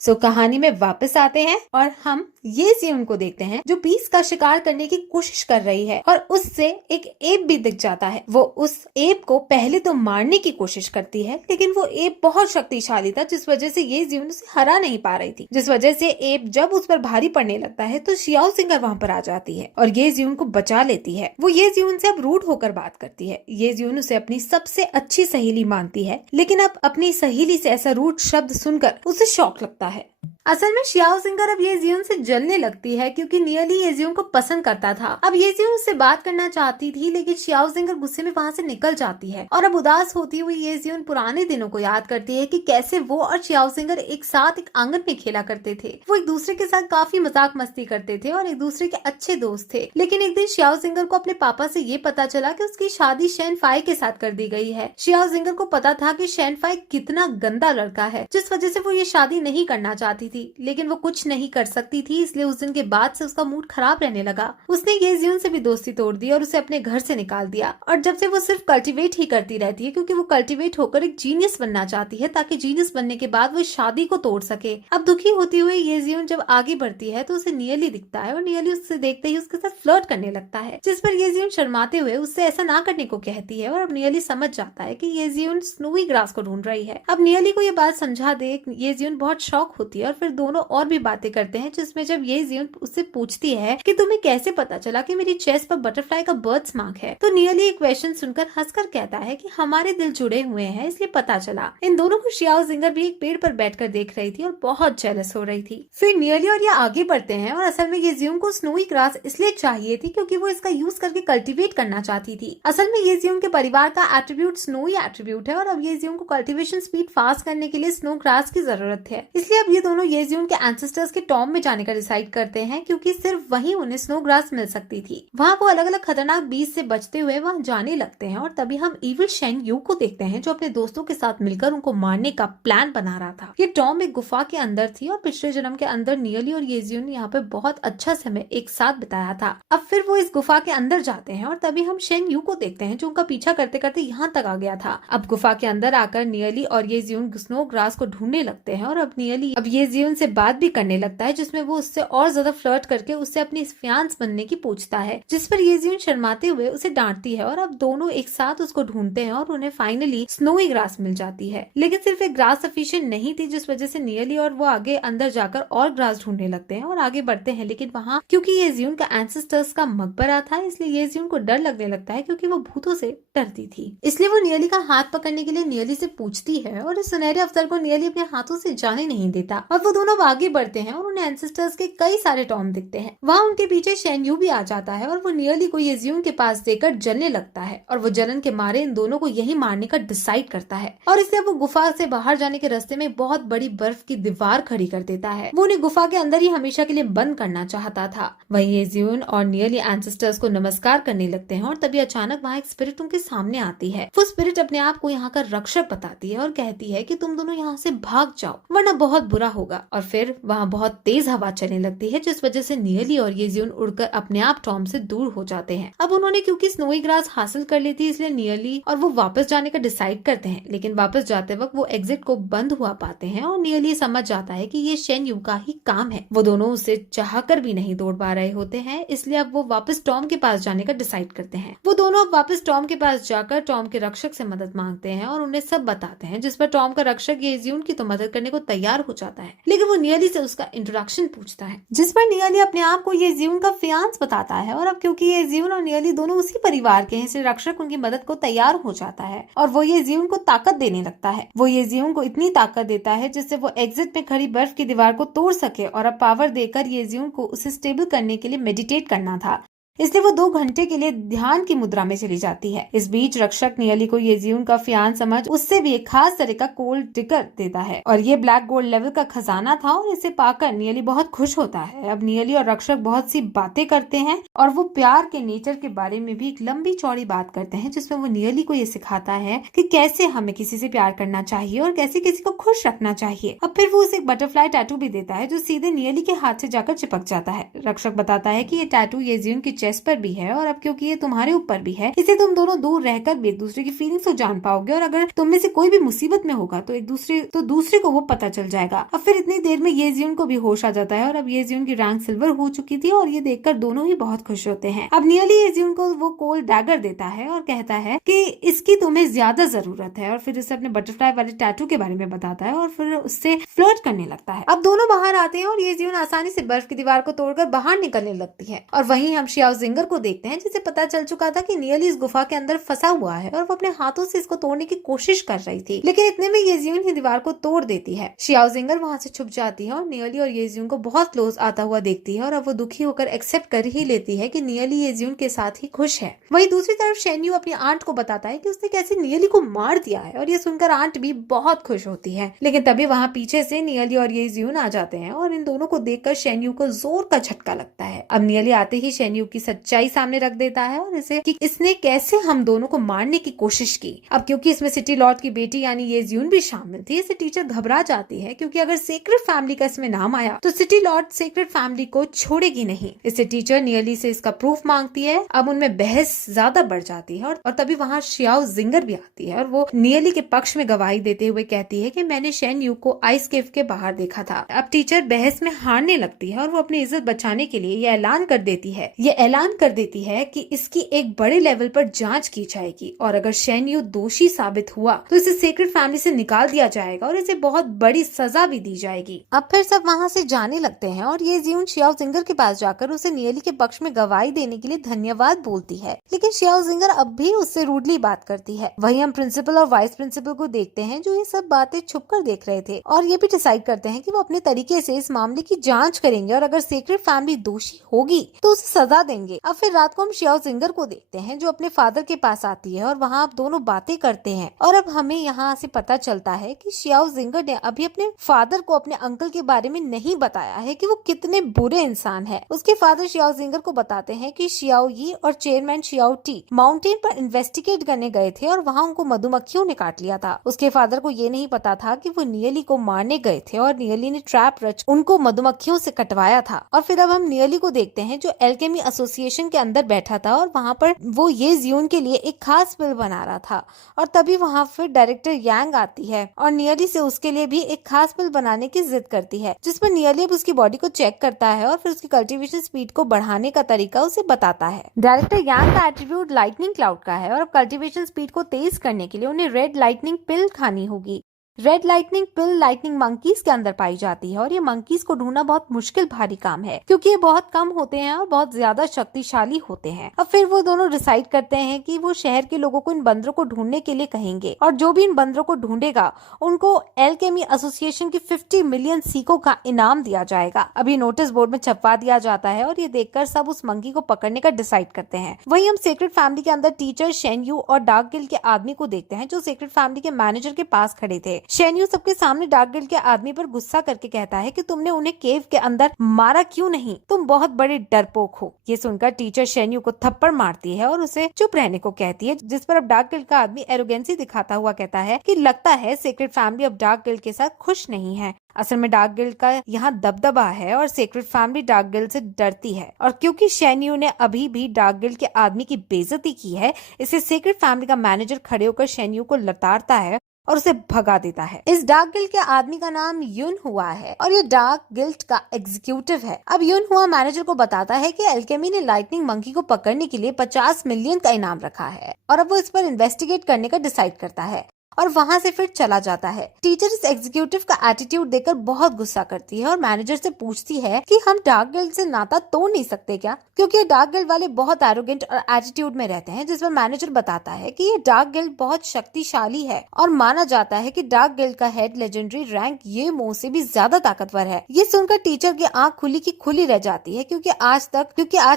कहानी में वापस आते हैं और हम ये जीवन को देखते हैं जो बीस का शिकार करने की कोशिश कर रही है और उससे एक एप भी दिख जाता है। वो उस एप को पहले तो मारने की कोशिश करती है, लेकिन वो एप बहुत शक्तिशाली था जिस वजह से ये जीवन उसे हरा नहीं पा रही थी। जिस वजह से एप जब उस पर भारी पड़ने लगता है तो शियाओ सिंगर वहाँ पर आ जाती है और ये जीवन को बचा लेती है। वो ये जीवन से अब रूड होकर बात करती है। ये जीवन उसे अपनी सबसे अच्छी सहेली मानती है, लेकिन अब अपनी सहेली से ऐसा रूड शब्द सुनकर उसे शौक लगता है। असल में शियाओ सिंगर अब ये जीवन से जलने लगती है क्योंकि नियली ये जीवन को पसंद करता था। अब ये जीवन उससे बात करना चाहती थी, लेकिन शियाओ सिंगर गुस्से में वहाँ से निकल जाती है और अब उदास होती हुई ये जीवन पुराने दिनों को याद करती है कि कैसे वो और शियाओ सिंगर एक साथ एक आंगन में खेला करते थे। वो एक दूसरे के साथ काफी मजाक मस्ती करते थे और एक दूसरे के अच्छे दोस्त थे। लेकिन एक दिन शियाओ सिंगर को अपने पापा से ये पता चला कि उसकी शादी शेन फाई के साथ कर दी गई है। शियाओ सिंगर को पता था कि शेन फाई कितना गंदा लड़का है, जिस वजह से वो ये शादी नहीं करना चाहती थी, लेकिन वो कुछ नहीं कर सकती थी। इसलिए उस दिन के बाद से उसका मूड खराब रहने लगा। उसने ये जीवन से भी दोस्ती तोड़ दी और उसे अपने घर से निकाल दिया। और जब से वो सिर्फ कल्टीवेट ही करती रहती है क्योंकि वो कल्टीवेट होकर एक जीनियस बनना चाहती है, ताकि जीनियस बनने के बाद वो शादी को तोड़ सके। अब दुखी होती हुई ये जीवन जब आगे बढ़ती है तो उसे नियली दिखता है और नियली उससे देखते ही उसके साथ फ्लर्ट करने लगता है, जिस पर ये जीवन शर्माते हुए उससे ऐसा ना करने को कहती है। और अब नियली समझ जाता है कि ये जीवन स्नोवी ग्रास को ढूंढ रही है। अब नियली को ये बात समझा दे ये जीवन बहुत शौक होती है और फिर दोनों और भी बातें करते हैं, जिसमें जब ये जीवन उससे पूछती है कि तुम्हें कैसे पता चला कि मेरी चेस्ट पर बटरफ्लाई का बर्ड्स मार्क है, तो नियली एक क्वेश्चन सुनकर हंसकर कहता है कि हमारे दिल जुड़े हुए हैं इसलिए पता चला। इन दोनों को शियाओ सिंगर भी एक पेड़ पर बैठकर देख रही थी और बहुत जेलस हो रही थी। फिर नियली और ये आगे बढ़ते हैं और असल में ये जीवन को स्नोवी ग्रास इसलिए चाहिए थी क्योंकि वो इसका यूज करके कल्टीवेट करना चाहती थी। असल में ये जीवन के परिवार का एट्रीब्यूट स्नोवी एट्रीब्यूट है और अब ये जीवन को कल्टीवेशन स्पीड फास्ट करने के लिए स्नो ग्रास की जरूरत है। इसलिए अब ये दोनों ये जीवन के एंसेस्टर्स के टॉम में जाने का डिसाइड करते हैं क्योंकि सिर्फ वहीं उन्हें स्नो ग्रास मिल सकती थी। वहाँ वो अलग अलग खतरनाक बीज से बचते हुए वहाँ जाने लगते हैं और तभी हम इविल शेन यू को देखते हैं जो अपने दोस्तों के साथ मिलकर उनको मारने का प्लान बना रहा था। ये टॉम एक गुफा के अंदर थी और पिछले जन्म के अंदर नियली और येजियन ने यहाँ पे बहुत अच्छा समय एक साथ बिताया था। अब फिर वो इस गुफा के अंदर जाते हैं और तभी हम शेन यू को देखते हैं जो उनका पीछा करते करते यहाँ तक आ गया था। अब गुफा के अंदर आकर नियली और येजियन स्नो ग्रास को ढूंढने लगते हैं और अब नियली अब येजियन से बात भी करने लगता है, जिसमें वो उससे और ज्यादा फ्लर्ट करके उससे अपनी फियांस बनने की पूछता है, जिस पर येजियन शर्माते हुए उसे डांटती है और अब दोनों एक साथ उसको ढूंढते हैं और उन्हें फाइनली स्नोई ग्रास मिल जाती है। लेकिन सिर्फ एक ग्रास सफिशिएंट नहीं थी, जिस वजह से नियली और वो आगे अंदर जाकर और ग्रास ढूंढने लगते हैं और आगे बढ़ते हैं। लेकिन वहाँ क्योंकि येजियन का एंसेस्टर्स का मकबरा था इसलिए येजियन को डर लगने लगता है क्योंकि वो भूतों से डरती थी। इसलिए वो नियली का हाथ पकड़ने के लिए नियली से पूछती है और इस सुनहरे अवसर को नियली अपने हाथों से जाने नहीं देता और वो दोनों आगे बढ़ते हैं और उन्हें एंसेस्टर्स के कई सारे टॉम दिखते हैं। वहाँ उनके पीछे शेन यू भी आ जाता है और वो नियली को येजियन के पास देकर जलने लगता है और वो जलन के मारे इन दोनों को यही मारने का डिसाइड करता है और इसलिए वो गुफा से बाहर जाने के रास्ते में बहुत बड़ी बर्फ की दीवार खड़ी कर देता है। वो उन्हें गुफा के अंदर ही हमेशा के लिए बंद करना चाहता था। वही येजियन और नियली एंसेस्टर्स को नमस्कार करने लगते हैं और तभी अचानक वहाँ एक स्पिरिट उनके सामने आती है। वो स्पिरिट अपने आप को यहाँ का रक्षक बताती है और कहती है कि तुम दोनों यहाँ से भाग जाओ वरना बहुत बुरा होगा। और फिर वहाँ बहुत तेज हवा चलने लगती है, जिस वजह से नियली और येजियन उड़कर अपने आप टॉम से दूर हो जाते हैं। अब उन्होंने क्योंकि स्नोई ग्रास हासिल कर ली थी इसलिए नियली और वो वापस जाने का डिसाइड करते हैं, लेकिन वापस जाते वक्त वो एग्जिट को बंद हुआ पाते हैं और नियली समझ जाता है कि ये शेन यू का ही काम है। वो दोनों उसे चाहकर भी नहीं दौड़ पा रहे होते हैं, इसलिए अब वो वापस टॉम के पास जाने का डिसाइड करते हैं। वो दोनों अब वापस टॉम के पास जाकर टॉम के रक्षक से मदद मांगते हैं और उन्हें सब बताते हैं, जिस पर टॉम का रक्षक येजियन की तो मदद करने को तैयार हो जाता है, लेकिन वो नियली से उसका इंट्रोडक्शन पूछता है, जिस पर नियली अपने आप को येजियन का फियांस बताता है। और अब क्योंकि येजियन और नियली दोनों उसी परिवार के हैं इसलिए रक्षक उनकी मदद को तैयार हो जाता है और वो येजियन को ताकत देने लगता है। वो येजियन को इतनी ताकत देता है जिससे वो एग्जिट में खड़ी बर्फ की दीवार को तोड़ सके और अब पावर देकर येजियन को उसे स्टेबल करने के लिए मेडिटेट करना था, इसलिए वो 2 घंटे के लिए ध्यान की मुद्रा में चली जाती है। इस बीच रक्षक नियली को येजियन का फियान समझ उससे भी एक खास तरह का गोल्ड डिगर देता है और ये ब्लैक गोल्ड लेवल का खजाना था और इसे पाकर नियली बहुत खुश होता है। अब नियली और रक्षक बहुत सी बातें करते हैं और वो प्यार के नेचर के बारे में भी एक लंबी चौड़ी बात करते हैं, जिसमें वो नियली को ये सिखाता है कि कैसे हमें किसी से प्यार करना चाहिए और कैसे किसी को खुश रखना चाहिए। अब फिर वो उसे एक बटरफ्लाई टैटू भी देता है जो सीधे नियली के हाथ से जाकर चिपक जाता है। रक्षक बताता है कि ये टैटू येजियन की स्ट्रेस पर भी है और अब क्योंकि ये तुम्हारे ऊपर भी है, इसे तुम दोनों दूर रहकर भी एक दूसरे की फीलिंग्स को जान पाओगे और अगर तुम में से कोई भी मुसीबत में होगा तो दूसरे को वो पता चल जाएगा। अब फिर इतनी देर में येजियुन को भी होश आ जाता है और अब येजियुन की रैंक सिल्वर हो चुकी थी और ये देखकर दोनों ही बहुत खुश होते हैं। अब नियली येजियुन को वो कोल्ड डैगर देता है और कहता है कि इसकी तुम्हें ज्यादा जरूरत है और फिर उसे अपने बटरफ्लाई वाले टैटू के बारे में बताता है और फिर उससे फ्लर्ट करने लगता है। अब दोनों बाहर आते हैं और येजियुन आसानी से बर्फ की दीवार को तोड़कर बाहर निकलने लगती है और वहीं हम शियाओ जिंगर को देखते हैं जिसे पता चल चुका था कि नियली इस गुफा के अंदर फंसा हुआ है और वो अपने हाथों से इसको तोड़ने की कोशिश कर रही थी, लेकिन इतने में येजियुन ही दीवार को तोड़ देती है। शियाओ जिंगर वहां से छुप जाती है और नियली और येजियुन को बहुत क्लोज आता हुआ देखती है और अब वो दुखी होकर एक्सेप्ट कर ही लेती है कि नियली येजियुन के साथ ही खुश है। वहीं दूसरी तरफ शेन्यू अपनी आंट को बताता है कि उसने कैसे नियली को मार दिया है और ये सुनकर आंट भी बहुत खुश होती है, लेकिन तभी वहां पीछे से नियली और येजियुन आ जाते हैं और इन दोनों को देखकर शेन्यू को जोर का झटका लगता है। अब नियली आते ही शेन्यू की सच्चाई सामने रख देता है और इसे कि इसने कैसे हम दोनों को मारने की कोशिश की। अब क्योंकि इसमें सिटी लॉर्ड की बेटी यानी येजियुन भी शामिल थी, इसे टीचर घबरा जाती है क्योंकि अगर सेक्रेट फैमिली का इसमें नाम आया तो सिटी लॉर्ड सेक्रेट फैमिली को छोड़ेगी नहीं। इससे टीचर नियली से इसका प्रूफ मांगती है। अब उनमें बहस ज्यादा बढ़ जाती है और तभी वहाँ शियाओ जिंगर भी आती है और वो नियली के पक्ष में गवाही देते हुए कहती है कि मैंने शेन्यू को आइस केव के बाहर देखा था। अब टीचर बहस में हारने लगती है और वो अपनी इज्जत बचाने के लिए ये ऐलान कर देती है कि इसकी एक बड़े लेवल पर जांच की जाएगी और अगर शेन्यू दोषी साबित हुआ तो इसे सीक्रेट फैमिली से निकाल दिया जाएगा और इसे बहुत बड़ी सजा भी दी जाएगी। अब फिर सब वहाँ से जाने लगते हैं और येजियुन शियाओ जिंगर के पास जाकर उसे नियली के पक्ष में गवाही देने के लिए धन्यवाद बोलती है, लेकिन शियाओ जिंगर अब भी उससे रूडली बात करती है। वहीं हम प्रिंसिपल और वाइस प्रिंसिपल को देखते हैं जो ये सब बातें छुपकर देख रहे थे और ये भी डिसाइड करते हैं कि वो अपने तरीके से इस मामले की जांच करेंगे और अगर सीक्रेट फैमिली दोषी होगी तो उसे सजा देंगे। अब फिर रात को हम शियाओ जिंगर को देखते हैं जो अपने फादर के पास आती है और वहाँ आप दोनों बातें करते हैं और अब हमें यहाँ से पता चलता है कि शियाओ जिंगर ने अभी अपने फादर को अपने अंकल के बारे में नहीं बताया है कि वो कितने बुरे इंसान है। उसके फादर शियाओ जिंगर को बताते हैं कि शियाओ यी और चेयरमैन शियाओ टी माउंटेन पर इन्वेस्टिगेट करने गए थे और वहाँ उनको मधुमक्खियों ने काट लिया था। उसके फादर को ये नहीं पता था कि वो नियली को मारने गए थे और नियली ने ट्रैप रच उनको मधुमक्खियों से कटवाया था। और फिर अब हम नियली को देखते हैं जो एल्केमी एसोसिएशन के अंदर बैठा था और वहाँ पर वो येजियुन के लिए एक खास पिल बना रहा था और तभी वहाँ फिर डायरेक्टर यांग आती है और नियली से उसके लिए भी एक खास पिल बनाने की जिद करती है, जिस पर नियली अब उसकी बॉडी को चेक करता है और फिर उसकी कल्टीवेशन स्पीड को बढ़ाने का तरीका उसे बताता है। डायरेक्टर यांग का एट्रीब्यूट लाइटनिंग क्लाउड का है और अब कल्टीवेशन स्पीड को तेज करने के लिए उन्हें रेड लाइटनिंग पिल खानी होगी। रेड लाइटनिंग पिल लाइटनिंग मंकीज के अंदर पाई जाती है और ये मंकीज को ढूंढना बहुत मुश्किल भारी काम है क्योंकि ये बहुत कम होते हैं और बहुत ज्यादा शक्तिशाली होते हैं। अब फिर वो दोनों डिसाइड करते हैं कि वो शहर के लोगों को इन बंदरों को ढूंढने के लिए कहेंगे और जो भी इन बंदरों को ढूंढेगा उनको एल्केमी एसोसिएशन की 50 मिलियन सीकों का इनाम दिया जाएगा। अभी नोटिस बोर्ड में छपवा दिया जाता है और ये देखकर सब उस मंकी को पकड़ने का डिसाइड करते हैं। वहीं हम सीक्रेट फैमिली के अंदर टीचर शेन्यू और डार्क गिल्ड के आदमी को देखते हैं जो सीक्रेट फैमिली के मैनेजर के पास खड़े थे। शेन्यू सबके सामने डार्क गिल्ड के आदमी पर गुस्सा करके कहता है कि तुमने उन्हें केव के अंदर मारा क्यों नहीं, तुम बहुत बड़े डरपोक हो। ये सुनकर टीचर शेन्यू को थप्पड़ मारती है और उसे चुप रहने को कहती है, जिस पर अब डार्क गिल्ड का आदमी एरोगेंसी दिखाता हुआ कहता है कि लगता है सीक्रेट फैमिली अब डार्क गिल्ड के साथ खुश नहीं है। असल में डार्क गिल्ड का यहाँ दबदबा है और सीक्रेट फैमिली डार्क गिल्ड से डरती है और क्योंकि शेन्यू ने अभी भी डार्क गिल्ड के आदमी की बेइज्जती की है, इसे सीक्रेट फैमिली का मैनेजर खड़े होकर शेन्यू को लताड़ता है और उसे भगा देता है। इस डार्क गिल्ड के आदमी का नाम युन हुआ है और ये डार्क गिल्ड का एग्जीक्यूटिव है। अब युन हुआ मैनेजर को बताता है कि एल्केमी ने लाइटनिंग मंकी को पकड़ने के लिए 50 मिलियन का इनाम रखा है और अब वो इस पर इन्वेस्टिगेट करने का डिसाइड करता है और वहाँ से फिर चला जाता है। टीचर इस एग्जीक्यूटिव का एटीट्यूड देखकर बहुत गुस्सा करती है और मैनेजर से पूछती है कि हम डार्क गिल्ड से नाता तोड़ नहीं सकते क्या, क्योंकि डार्क गिल्ड वाले बहुत एरोगेंट और एटीट्यूड में रहते हैं। जिस पर मैनेजर बताता है कि ये डार्क गिल्ड बहुत शक्तिशाली है और माना जाता है कि डार्क गिल्ड का हेड लेजेंडरी रैंक ये मो से भी ज्यादा ताकतवर है। ये सुनकर टीचर की आंख खुली की खुली रह जाती है क्योंकि आज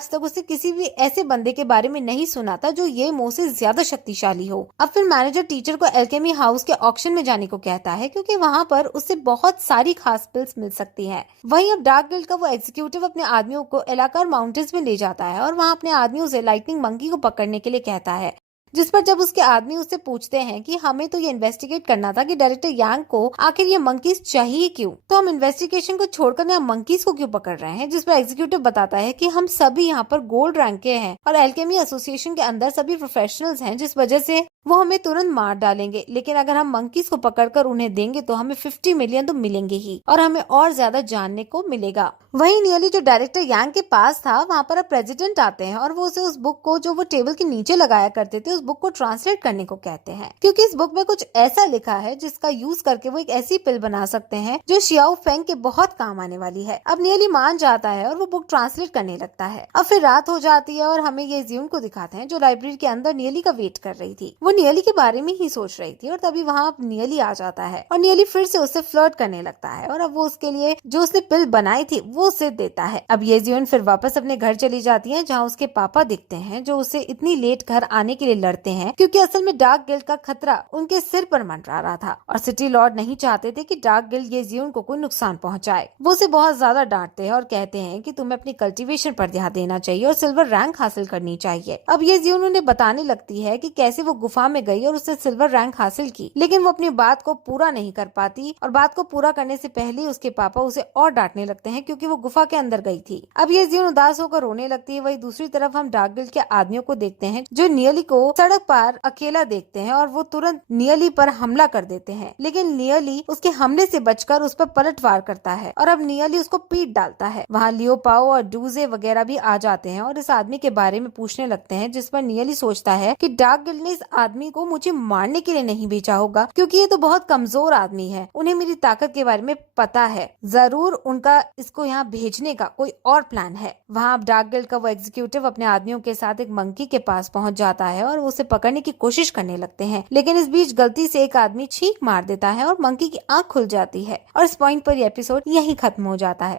तक उसने किसी भी ऐसे बंदे के बारे में नहीं सुना था जो ये मो से ज्यादा शक्तिशाली हो। अब फिर मैनेजर टीचर को एल्केमी हाउस के ऑक्शन में जाने को कहता है क्योंकि वहाँ पर उसे बहुत सारी खास पिल्स मिल सकती हैं। वहीं अब डार्क गिल्ड का वो एग्जीक्यूटिव अपने आदमियों को एलाकार माउंटेन्स में ले जाता है और वहाँ अपने आदमियों से लाइटनिंग मंकी को पकड़ने के लिए कहता है, जिस पर जब उसके आदमी उससे पूछते हैं कि हमें तो ये इन्वेस्टिगेट करना था कि डायरेक्टर यांग को आखिर ये मंकीज चाहिए क्यों, तो हम इन्वेस्टिगेशन को छोड़कर यहाँ मंकीज को क्यों पकड़ रहे हैं। जिस पर एग्जीक्यूटिव बताता है कि हम सभी यहाँ पर गोल्ड रैंक के हैं और एल्केमी एसोसिएशन के अंदर सभी प्रोफेशनल्स हैं, जिस वजह से वो हमें तुरंत मार डालेंगे, लेकिन अगर हम मंकीज को पकड़कर उन्हें देंगे तो हमें 50 मिलियन तो मिलेंगे ही और हमें और ज्यादा जानने को मिलेगा। वहीं नियली जो डायरेक्टर यांग के पास था, वहाँ पर अब प्रेसिडेंट आते हैं और वो उसे उस बुक को जो वो टेबल के नीचे लगाया करते थे, उस बुक को ट्रांसलेट करने को कहते हैं, क्योंकि इस बुक में कुछ ऐसा लिखा है जिसका यूज करके वो एक ऐसी पिल बना सकते हैं जो शियाओ फेंग के बहुत काम आने वाली है। अब नियली मान जाता है और वो बुक ट्रांसलेट करने लगता है। अब फिर रात हो जाती है और हमें ये जियून को दिखाते हैं जो लाइब्रेरी के अंदर नियली का वेट कर रही थी। वो नियली के बारे में ही सोच रही थी और तभी वहाँ नियली आ जाता है और नियली फिर से उससे फ्लर्ट करने लगता है और अब वो उसके लिए जो उसने पिल बनाई थी वो उसे देता है। अब ये जियून फिर वापस अपने घर चली जाती है जहाँ उसके पापा दिखते हैं जो उसे इतनी लेट घर आने के लिए लड़ते हैं, क्योंकि असल में डार्क गिल्ड का खतरा उनके सिर पर मंडरा रहा था और सिटी लॉर्ड नहीं चाहते थे कि डार्क गिल्ड ये जियून को कोई नुकसान पहुंचाए। वो उसे बहुत ज्यादा डांटते हैं और कहते हैं कि तुम्हें अपनी कल्टीवेशन पर ध्यान देना चाहिए और सिल्वर रैंक हासिल करनी चाहिए। अब ये जियून उन्हें बताने लगती है कि कैसे वो गुफा में गई और उसने सिल्वर रैंक हासिल की, लेकिन वो अपनी बात को पूरा नहीं कर पाती और बात को पूरा करने से पहले उसके पापा उसे और डांटने लगते हैं क्योंकि वो गुफा के अंदर गई थी। अब ये जियून उदास होकर रोने लगती है। वही दूसरी तरफ हम डार्क गिल्ड के आदमियों को देखते हैं जो नियली को सड़क पर अकेला देखते हैं और वो तुरंत नियली पर हमला कर देते हैं, लेकिन नियली उसके हमले से बचकर उस पर पलटवार करता है और अब नियली उसको पीट डालता है। वहाँ लियो पाओ और डूजे वगैरह भी आ जाते हैं और इस आदमी के बारे में पूछने लगते हैं, जिस पर नियली सोचता है कि डार्क गिल्ड ने इस आदमी को मुझे मारने के लिए नहीं भेजा होगा, क्योंकि ये तो बहुत कमजोर आदमी है, उन्हें मेरी ताकत के बारे में पता है, जरूर उनका इसको यहाँ भेजने का कोई और प्लान है। वहाँ अब डार्क गिल्ड का वो एग्जीक्यूटिव अपने आदमियों के साथ एक मंकी के पास पहुंच जाता है और उसे पकड़ने की कोशिश करने लगते हैं, लेकिन इस बीच गलती से एक आदमी छींक मार देता है और मंकी की आंख खुल जाती है और इस पॉइंट पर ये एपिसोड यहीं खत्म हो जाता है।